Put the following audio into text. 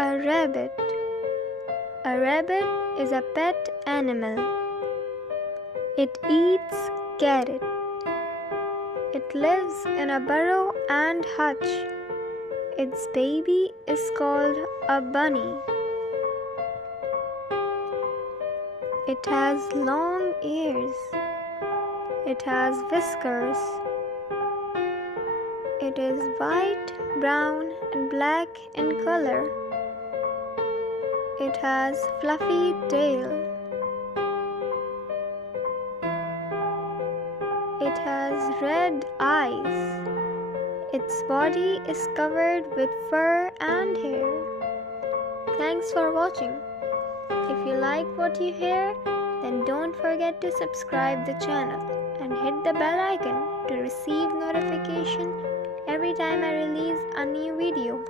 A rabbit. A rabbit is a pet animal. It eats carrot. It lives in a burrow and hutch. Its baby is called a bunny. It has long ears. It has whiskers. It is white, brown, and black in color. It has fluffy tail. It has red eyes. Its body is covered with fur and hair. Thanks for watching. If you like what you hear, then don't forget to subscribe the channel and hit the bell icon to receive notification every time I release a new video.